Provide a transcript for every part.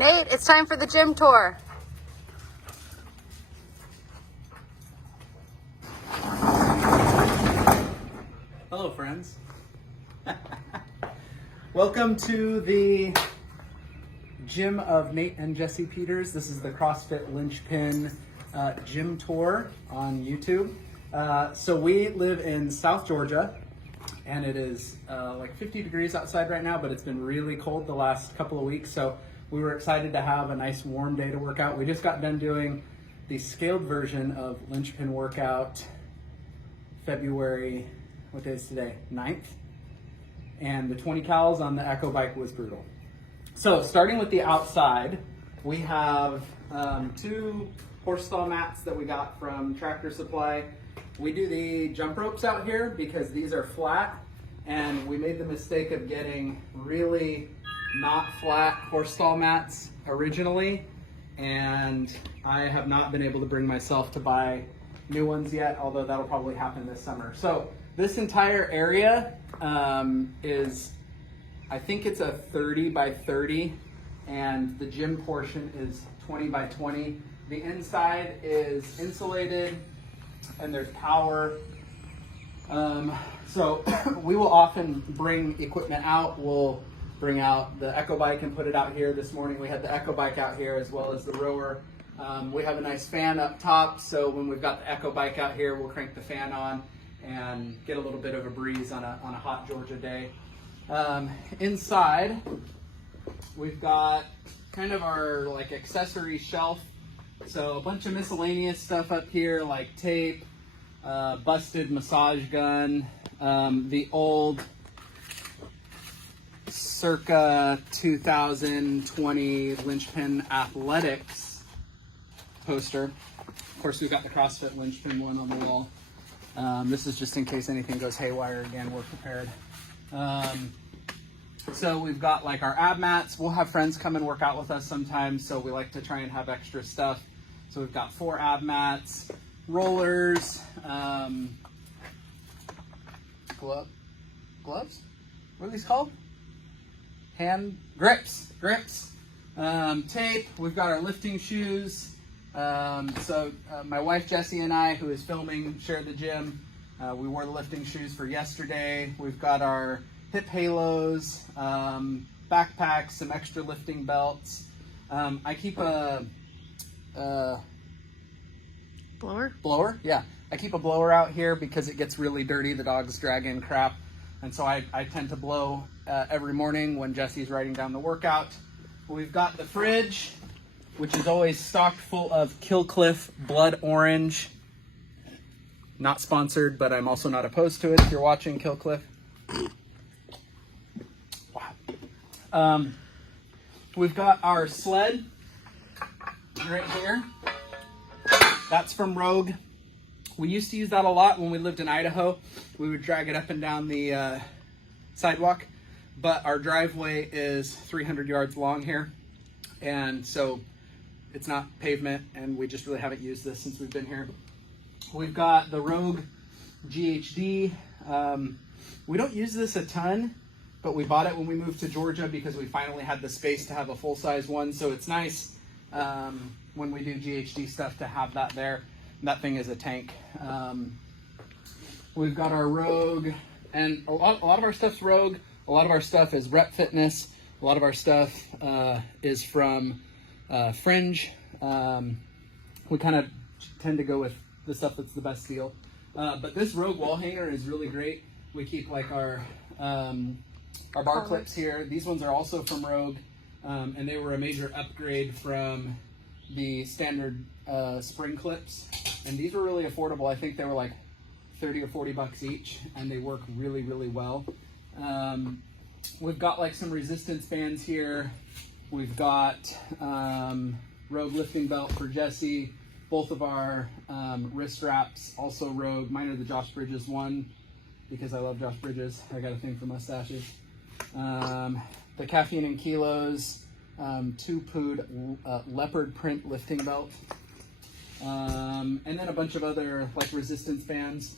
Nate, it's time for the gym tour. Hello, friends. Welcome to the gym of Nate and Jesse Peters. This is the CrossFit Linchpin gym tour on YouTube. So we live in South Georgia, and it is like 50 degrees outside right now, but it's been really cold the last couple of weeks. So we were excited to have a nice warm day to work out. We just got done doing the scaled version of Linchpin workout February, what day is today? 9th. And the 20 cals on the Echo bike was brutal. So starting with the outside, we have 2 horse stall mats that we got from Tractor Supply. We do the jump ropes out here because these are flat, and we made the mistake of getting really not flat horse stall mats originally, and I have not been able to bring myself to buy new ones yet, although that'll probably happen this summer. So this entire area is, I think it's a 30 by 30, and the gym portion is 20 by 20. The inside is insulated, and there's power. So we will often bring equipment out. We'll bring out the Echo bike and put it out here. This morning we had the Echo bike out here as well as the rower. We have a nice fan up top, so when we've got the Echo bike out here, we'll crank the fan on and get a little bit of a breeze on a hot Georgia day. Inside, we've got kind of our like accessory shelf. So a bunch of miscellaneous stuff up here like tape, busted massage gun, the old circa 2020 Linchpin Athletics poster. Of course, we've got the CrossFit Linchpin one on the wall. This is just in case anything goes haywire again, we're prepared. So we've got like our ab mats. We'll have friends come and work out with us sometimes, so we like to try and have extra stuff. So we've got 4 ab mats, rollers, gloves? What are these called? Hand grips, tape. We've got our lifting shoes. My wife Jessie and I, who is filming, share the gym. We wore the lifting shoes for yesterday. We've got our hip halos, backpacks, some extra lifting belts. I keep a blower. Yeah, I keep a blower out here because it gets really dirty. The dogs drag in crap, and so I tend to blow every morning when Jesse's writing down the workout. We've got the fridge, which is always stocked full of Killcliff Blood Orange. Not sponsored, but I'm also not opposed to it if you're watching Killcliff. Wow. We've got our sled right here. That's from Rogue. We used to use that a lot when we lived in Idaho. We would drag it up and down the sidewalk, but our driveway is 300 yards long here, and so it's not pavement, and we just really haven't used this since we've been here. We've got the Rogue GHD. We don't use this a ton, but we bought it when we moved to Georgia because we finally had the space to have a full-size one, so it's nice when we do GHD stuff to have that there. That thing is a tank. We've got our Rogue, and a lot of our stuff's Rogue. A lot of our stuff is Rep Fitness. A lot of our stuff is from Fringe. We kind of tend to go with the stuff that's the best deal. But this Rogue wall hanger is really great. We keep like our bar clips here. These ones are also from Rogue, and they were a major upgrade from the standard spring clips. And these were really affordable. I think they were like 30 or 40 bucks each, and they work really, really well. We've got like some resistance bands here. We've got Rogue lifting belt for Jesse. Both of our wrist wraps, also Rogue. Mine are the Josh Bridges one because I love Josh Bridges. I got a thing for mustaches. The Caffeine and Kilos 2-pood leopard print lifting belt. And then a bunch of other like resistance bands.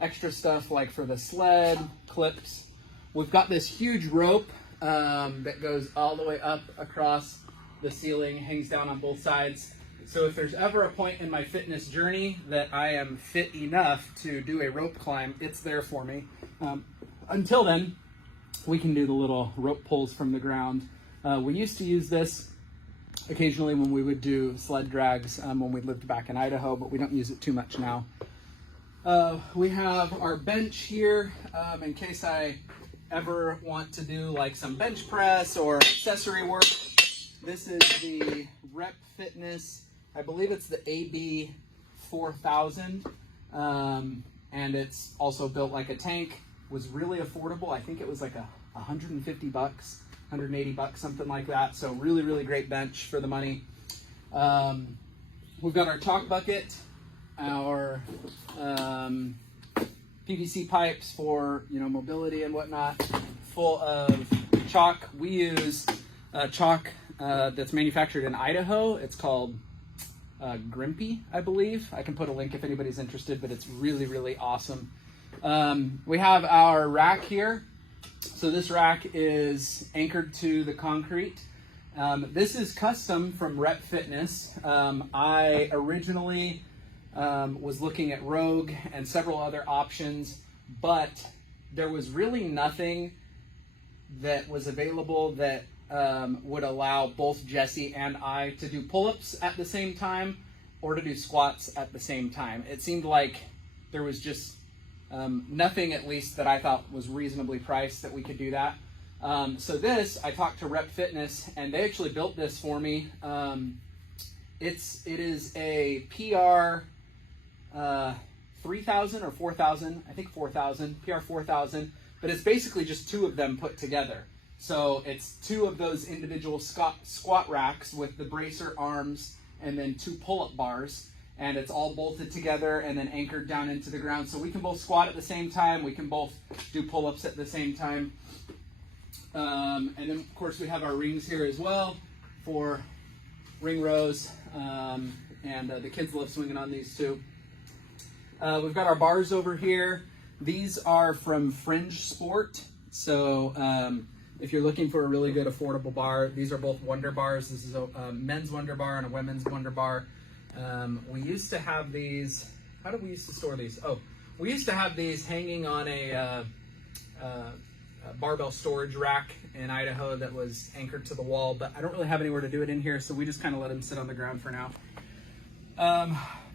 Extra stuff like for the sled, clips. We've got this huge rope that goes all the way up across the ceiling, hangs down on both sides. So if there's ever a point in my fitness journey that I am fit enough to do a rope climb, it's there for me. Until then, we can do the little rope pulls from the ground. We used to use this occasionally when we would do sled drags when we lived back in Idaho, but we don't use it too much now. We have our bench here in case I ever want to do like some bench press or accessory work. This is the Rep Fitness, I believe it's the AB 4000, and it's also built like a tank. Was really affordable. I think it was like $150, $180, something like that. So really, really great bench for the money. We've got our chalk bucket, our PVC pipes for mobility and whatnot, full of chalk. We use chalk that's manufactured in Idaho. It's called Grimpy, I believe. I can put a link if anybody's interested, but it's really, really awesome. We have our rack here. So this rack is anchored to the concrete. This is custom from Rep Fitness. I originally was looking at Rogue and several other options, but there was really nothing that was available that would allow both Jesse and I to do pull-ups at the same time or to do squats at the same time. It seemed like there was just nothing, at least that I thought was reasonably priced, that we could do that. So this, I talked to Rep Fitness, and they actually built this for me. It is a PR 3000 or 4000, I think 4000, PR 4000, but it's basically just two of them put together. So it's two of those individual squat racks with the bracer arms and then two pull-up bars, and it's all bolted together and then anchored down into the ground. So we can both squat at the same time, we can both do pull-ups at the same time. And then of course we have our rings here as well for ring rows, and the kids love swinging on these too. We've got our bars over here. These are from Fringe Sport. So if you're looking for a really good affordable bar, these are both Wonder Bars. This is a men's Wonder Bar and a women's Wonder Bar. We used to have these, how did we used to store these? Oh, we used to have these hanging on a barbell storage rack in Idaho that was anchored to the wall, but I don't really have anywhere to do it in here, so we just kind of let them sit on the ground for now.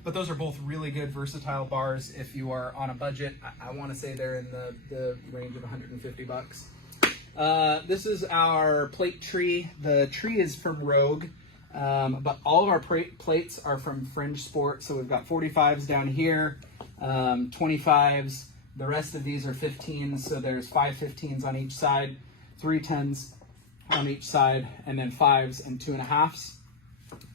But those are both really good versatile bars if you are on a budget. I want to say they're in the range of $150. This is our plate tree. The tree is from Rogue, but all of our plates are from Fringe Sport. So we've got 45s down here, 25s. The rest of these are 15s, so there's 5 15s on each side, 3 10s on each side, and then 5s and 2.5s.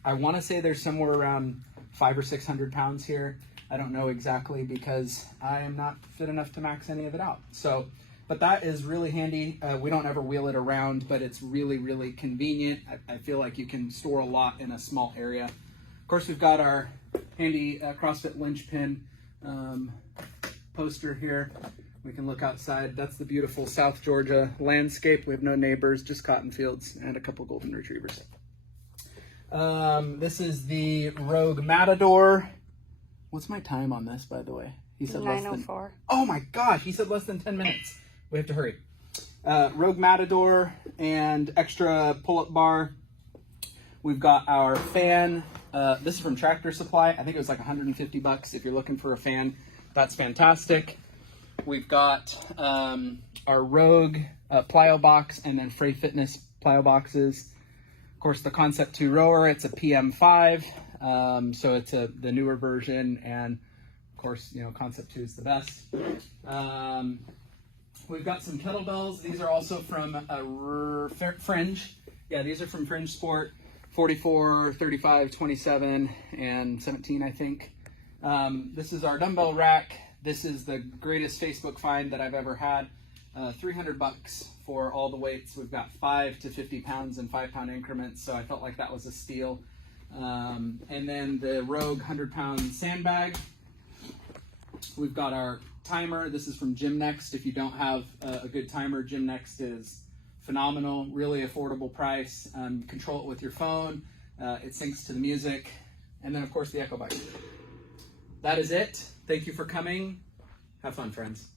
I want to say there's somewhere around 500 or 600 pounds here. I don't know exactly because I am not fit enough to max any of it out. So, but that is really handy. We don't ever wheel it around, but it's really, really convenient. I feel like you can store a lot in a small area. Of course, we've got our handy CrossFit Linchpin poster here. We can look outside. That's the beautiful South Georgia landscape. We have no neighbors, just cotton fields and a couple golden retrievers. This is the Rogue Matador. What's my time on this, by the way? He said 9:04. Oh my God, he said less than 10 minutes. We have to hurry. Rogue Matador and extra pull-up bar. We've got our fan. This is from Tractor Supply. I think it was like $150 if you're looking for a fan. That's fantastic. We've got our Rogue plyo box and then Frey Fitness plyo boxes. Of course, the Concept 2 rower, it's a PM5, so it's the newer version, and of course, Concept 2 is the best. We've got some kettlebells. These are also from Fringe. Yeah, these are from Fringe Sport, 44, 35, 27, and 17, I think. This is our dumbbell rack. This is the greatest Facebook find that I've ever had. $300 for all the weights. We've got 5 to 50 pounds in 5-pound increments, so I felt like that was a steal. And then the Rogue 100-pound sandbag. We've got our timer. This is from Gym Next. If you don't have a good timer, Gym Next is phenomenal, really affordable price. Control it with your phone. It syncs to the music. And then, of course, the Echo Bike. That is it. Thank you for coming. Have fun, friends.